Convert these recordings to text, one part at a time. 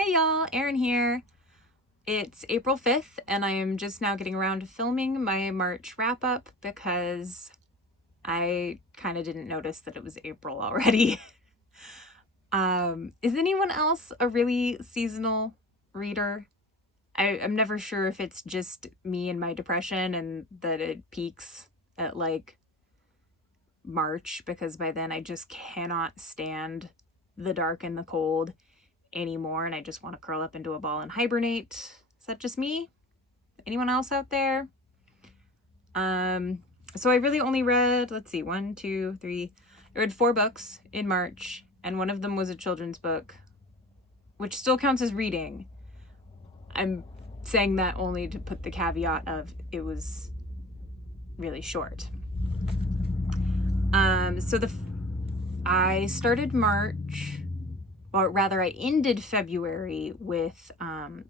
Hey y'all, Erin here. It's April 5th and I am just now getting around to filming my March wrap up because I kind of didn't notice that it was April already. Is anyone else a really seasonal reader? I'm never sure if it's just me and my depression and that it peaks at like March, because by then I just cannot stand the dark and the cold anymore and I just want to curl up into a ball and hibernate. Is that just me? Anyone else out there? So I really only read, let's see, one, two, three. I read 4 books in March, and one of them was a children's book, which still counts as reading. I'm saying that only to put the caveat of it was really short. I started March, or rather I ended February with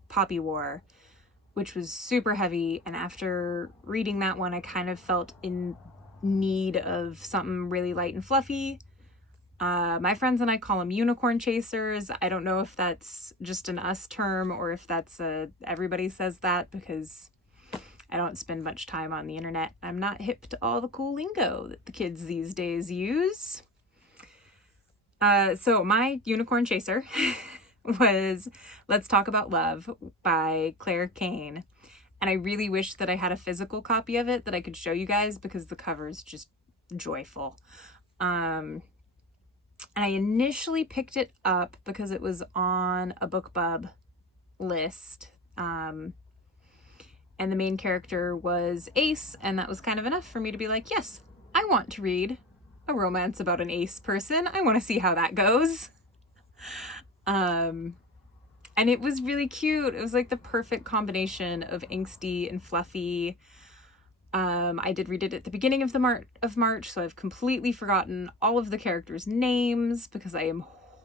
Poppy War, which was super heavy, and after reading that one I kind of felt in need of something really light and fluffy. My friends and I call them unicorn chasers. I don't know if that's just an us term or if that's everybody says that, because I don't spend much time on the internet. I'm not hip to all the cool lingo that the kids these days use. So my unicorn chaser was Let's Talk About Love by Claire Kane. And I really wish that I had a physical copy of it that I could show you guys, because the cover is just joyful. And I initially picked it up because it was on a BookBub list. And the main character was Ace, and that was kind of enough for me to be like, yes, I want to read a romance about an ace person. I want to see how that goes. And it was really cute. It was like the perfect combination of angsty and fluffy. I did read it at the beginning of March, so I've completely forgotten all of the characters' names because I am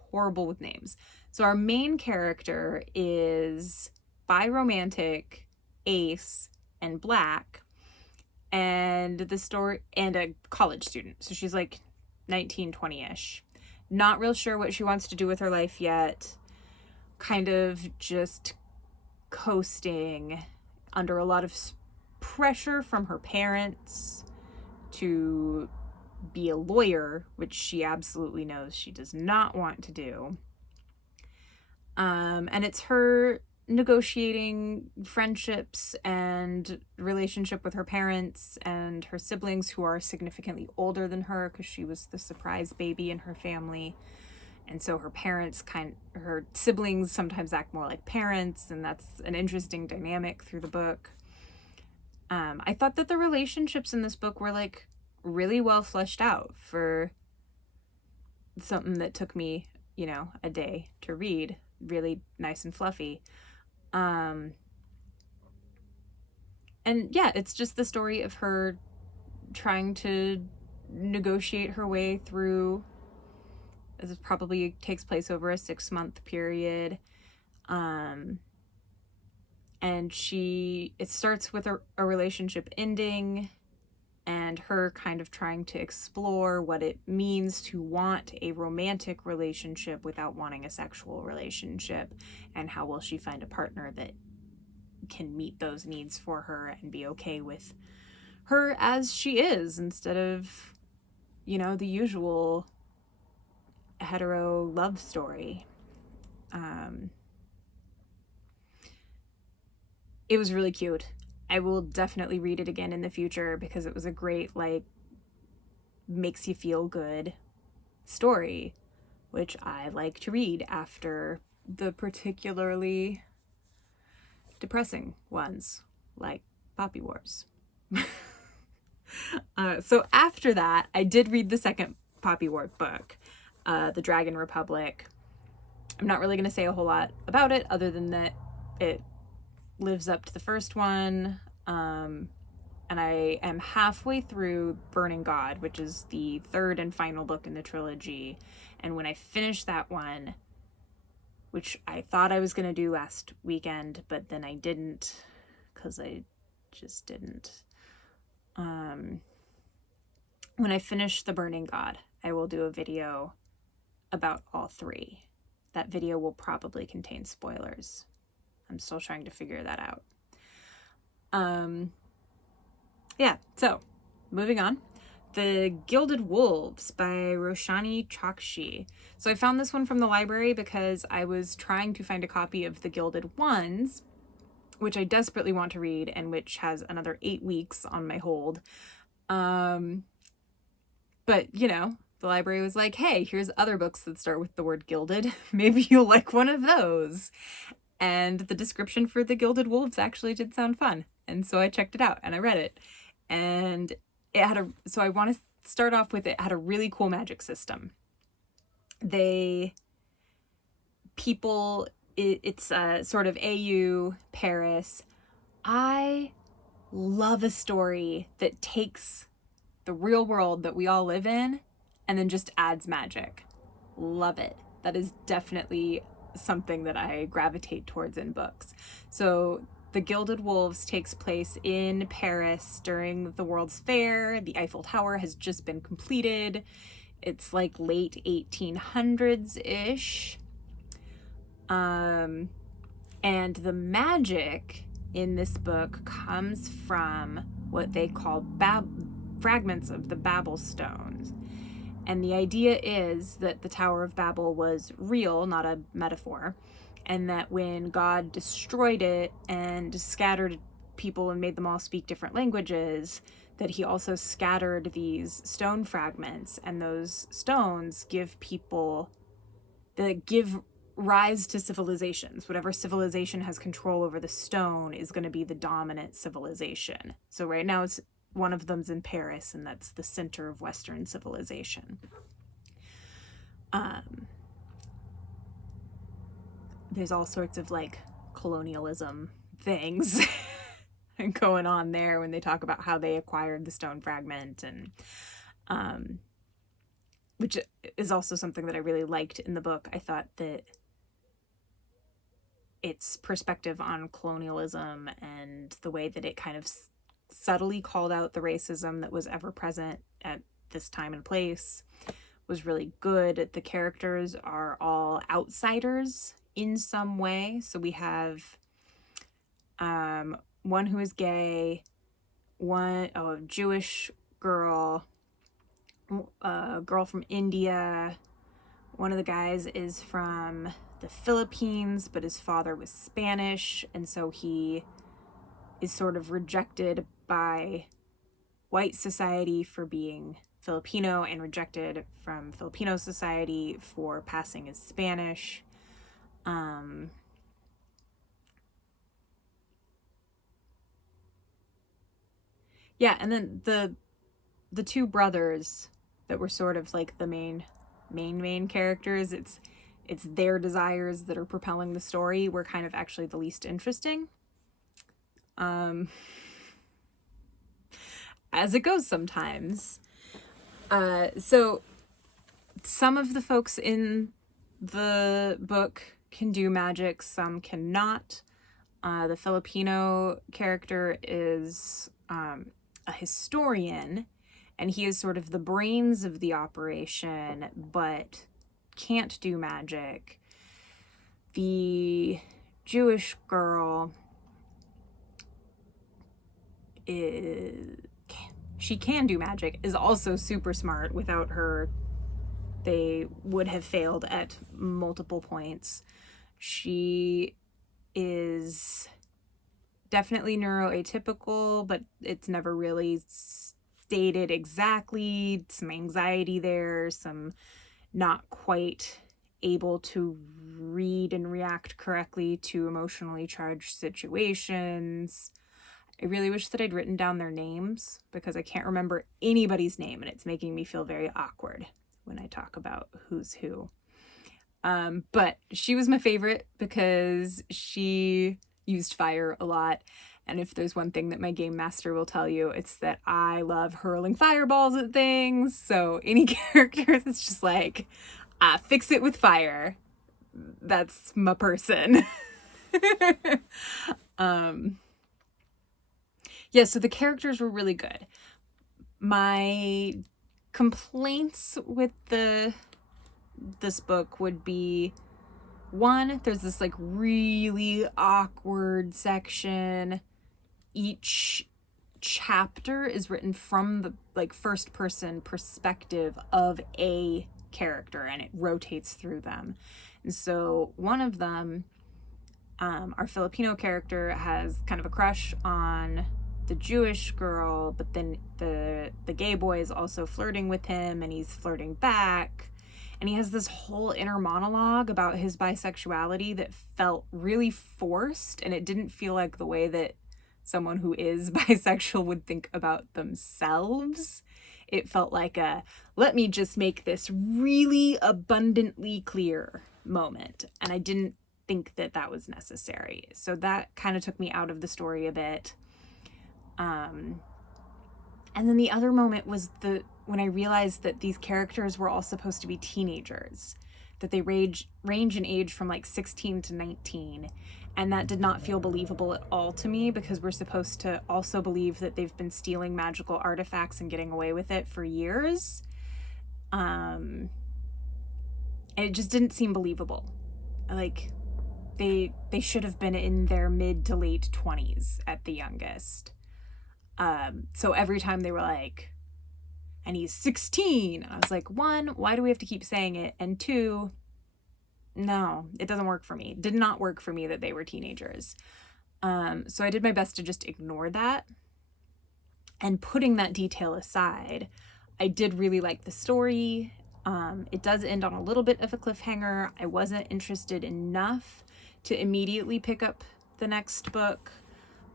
horrible with names. So our main character is bi-romantic, ace, and black, and the story, and a college student. So she's like 19, 20-ish. Not real sure what she wants to do with her life yet. Kind of just coasting under a lot of pressure from her parents to be a lawyer, which she absolutely knows she does not want to do. And it's her negotiating friendships and relationship with her parents and her siblings, who are significantly older than her because she was the surprise baby in her family. And so her siblings sometimes act more like parents, and that's an interesting dynamic through the book. I thought that the relationships in this book were like really well fleshed out for something that took me, a day to read. Really nice and fluffy. And yeah, it's just the story of her trying to negotiate her way through. This probably takes place over a 6-month period. And it starts with a relationship ending and her kind of trying to explore what it means to want a romantic relationship without wanting a sexual relationship, and how will she find a partner that can meet those needs for her and be okay with her as she is, instead of, the usual hetero love story. It was really cute. I will definitely read it again in the future because it was a great, makes you feel good story, which I like to read after the particularly depressing ones, like Poppy Wars. So after that, I did read the second Poppy War book, The Dragon Republic. I'm not really going to say a whole lot about it other than that it lives up to the first one. And I am halfway through Burning God, which is the third and final book in the trilogy. And when I finish that one, which I thought I was going to do last weekend, but then I didn't, because I just didn't. When I finish the Burning God, I will do a video about all 3. that video will probably contain spoilers. I'm still trying to figure that out. Yeah, so moving on. The Gilded Wolves by Roshani Chokshi. So I found this one from the library because I was trying to find a copy of The Gilded Ones, which I desperately want to read and which has another 8 weeks on my hold. But, you know, the library was like, hey, here's other books that start with the word gilded. Maybe you'll like one of those. And the description for The Gilded Wolves actually did sound fun. And so I checked it out and I read it. And it had so I want to start off with, it had a really cool magic system. It's sort of AU, Paris. I love a story that takes the real world that we all live in and then just adds magic. Love it. That is definitely something that I gravitate towards in books. So The Gilded Wolves takes place in Paris during the World's Fair. The Eiffel Tower has just been completed. It's like late 1800s-ish. And the magic in this book comes from what they call fragments of the Babel stones. And the idea is that the Tower of Babel was real, not a metaphor, and that when God destroyed it and scattered people and made them all speak different languages, that he also scattered these stone fragments, and those stones give rise to civilizations. Whatever civilization has control over the stone is going to be the dominant civilization. So right now one of them's in Paris, and that's the center of Western civilization. There's all sorts of like colonialism things going on there when they talk about how they acquired the stone fragment, and which is also something that I really liked in the book. I thought that its perspective on colonialism and the way that it kind of subtly called out the racism that was ever present at this time and place was really good. The characters are all outsiders in some way. So we have one who is gay, a Jewish girl, a girl from India. One of the guys is from the Philippines, but his father was Spanish, and so he is sort of rejected by white society for being Filipino and rejected from Filipino society for passing as Spanish. Yeah, and then the two brothers that were sort of like the main characters, it's their desires that are propelling the story, were kind of actually the least interesting. As it goes sometimes. So some of the folks in the book can do magic, some cannot. The Filipino character is a historian, and he is sort of the brains of the operation, but can't do magic. The Jewish girl she can do magic, is also super smart. Without her, they would have failed at multiple points. She is definitely neuroatypical, but it's never really stated exactly. Some anxiety there, some not quite able to read and react correctly to emotionally charged situations. I really wish that I'd written down their names because I can't remember anybody's name, and it's making me feel very awkward when I talk about who's who. But she was my favorite because she used fire a lot. And if there's one thing that my game master will tell you, it's that I love hurling fireballs at things. So any character that's just like, fix it with fire, that's my person. Yeah, so the characters were really good. My complaints with this book would be One, there's this like really awkward section. Each chapter is written from the like first person perspective of a character, and it rotates through them. And so one of them, our Filipino character has kind of a crush on the Jewish girl, but then the gay boy is also flirting with him, and he's flirting back. And he has this whole inner monologue about his bisexuality that felt really forced, and it didn't feel like the way that someone who is bisexual would think about themselves. It felt like a, let me just make this really abundantly clear moment. And I didn't think that that was necessary. So that kind of took me out of the story a bit. And then the other moment was when I realized that these characters were all supposed to be teenagers, that they range in age from like 16 to 19. And that did not feel believable at all to me, because we're supposed to also believe that they've been stealing magical artifacts and getting away with it for years. And it just didn't seem believable. Like, they should have been in their mid to late 20s at the youngest. So every time they were like, and he's 16, I was like, one, why do we have to keep saying it? And two, no, it doesn't work for me. It did not work for me that they were teenagers. So I did my best to just ignore that. And putting that detail aside, I did really like the story. It does end on a little bit of a cliffhanger. I wasn't interested enough to immediately pick up the next book,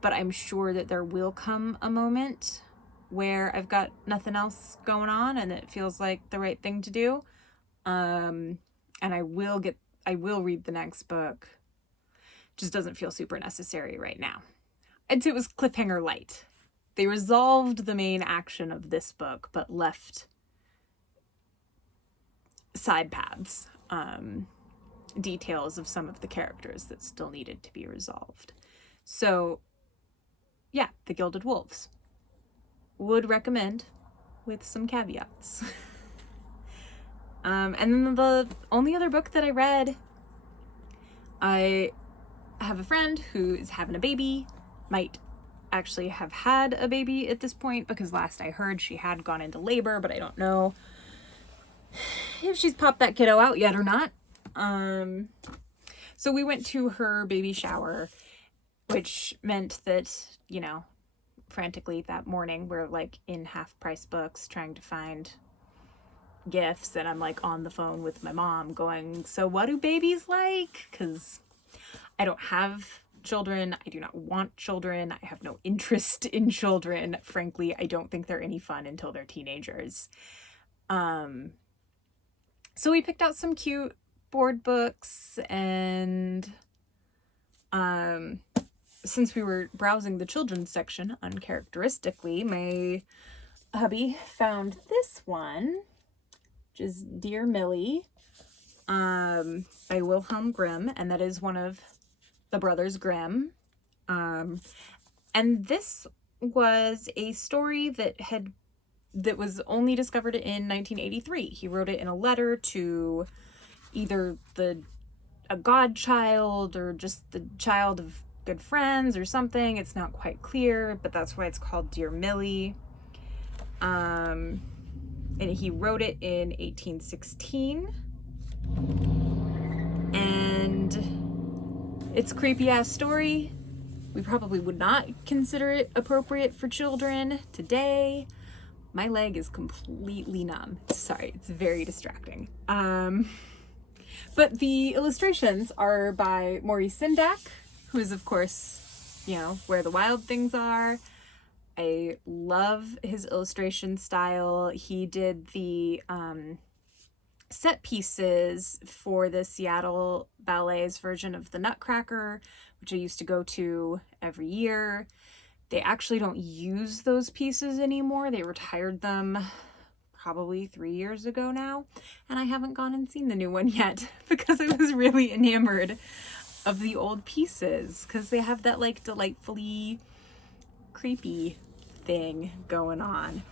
but I'm sure that there will come a moment where I've got nothing else going on and it feels like the right thing to do. And I will read the next book. Just doesn't feel super necessary right now. I'd say it was cliffhanger light. They resolved the main action of this book, but left side paths, details of some of the characters that still needed to be resolved. So yeah, The Gilded Wolves. Would recommend, with some caveats. And then the only other book that I read, I have a friend who is having a baby, might actually have had a baby at this point, because last I heard she had gone into labor, but I don't know if she's popped that kiddo out yet or not. So we went to her baby shower, which meant that, you know, frantically that morning we're like in half price books trying to find gifts, and I'm like on the phone with my mom going, so what do babies like? Because I don't have children, I do not want children, I have no interest in children. Frankly, I don't think they're any fun until they're teenagers. So we picked out some cute board books, and since we were browsing the children's section uncharacteristically, my hubby found this one, which is Dear Mili, by Whillhelm Grimm, and that is one of the brothers Grimm. And this was a story that was only discovered in 1983. He wrote it in a letter to either a godchild or just the child of good friends or something. It's not quite clear, but that's why it's called Dear Mili. And he wrote it in 1816. And it's a creepy ass story. We probably would not consider it appropriate for children today. My leg is completely numb. Sorry, it's very distracting. But the illustrations are by Maurice Sendak, who is, of course, you know, Where the Wild Things Are. I love his illustration style. He did the set pieces for the Seattle Ballet's version of the Nutcracker, which I used to go to every year. They actually don't use those pieces anymore. They retired them probably 3 years ago now, and I haven't gone and seen the new one yet because I was really enamored of the old pieces, because they have that like delightfully creepy thing going on.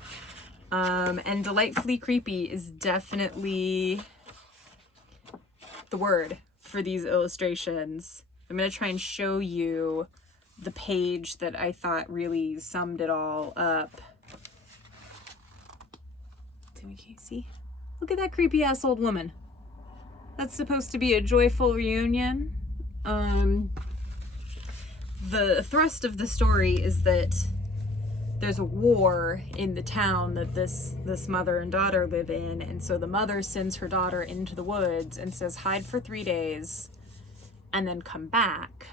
And delightfully creepy is definitely the word for these illustrations. I'm going to try and show you the page that I thought really summed it all up. So we can't see. Look at that creepy ass old woman. That's supposed to be a joyful reunion. The thrust of the story is that there's a war in the town that this mother and daughter live in, and so the mother sends her daughter into the woods and says hide for 3 days and then come back.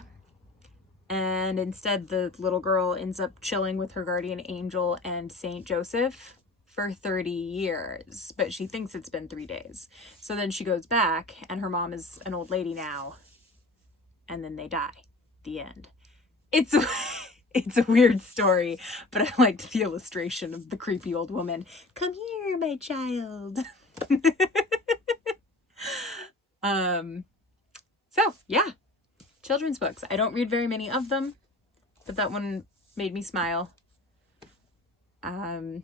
And instead the little girl ends up chilling with her guardian angel and Saint Joseph for 30 years, but she thinks it's been 3 days. So then she goes back and her mom is an old lady now, and then they die. The end. It's a weird story, but I liked the illustration of the creepy old woman. Come here, my child. So yeah, children's books. I don't read very many of them, but that one made me smile. And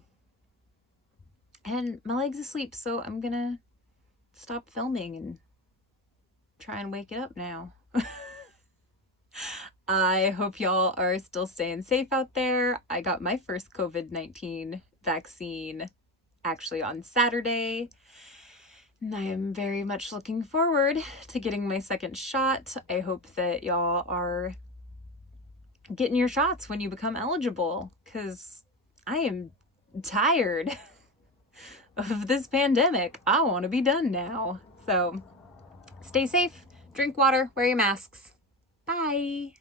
my leg's asleep, so I'm gonna stop filming and try and wake it up now. I hope y'all are still staying safe out there. I got my first COVID-19 vaccine actually on Saturday, and I am very much looking forward to getting my second shot. I hope that y'all are getting your shots when you become eligible, because I am tired of this pandemic. I want to be done now. So stay safe, drink water, wear your masks. Bye.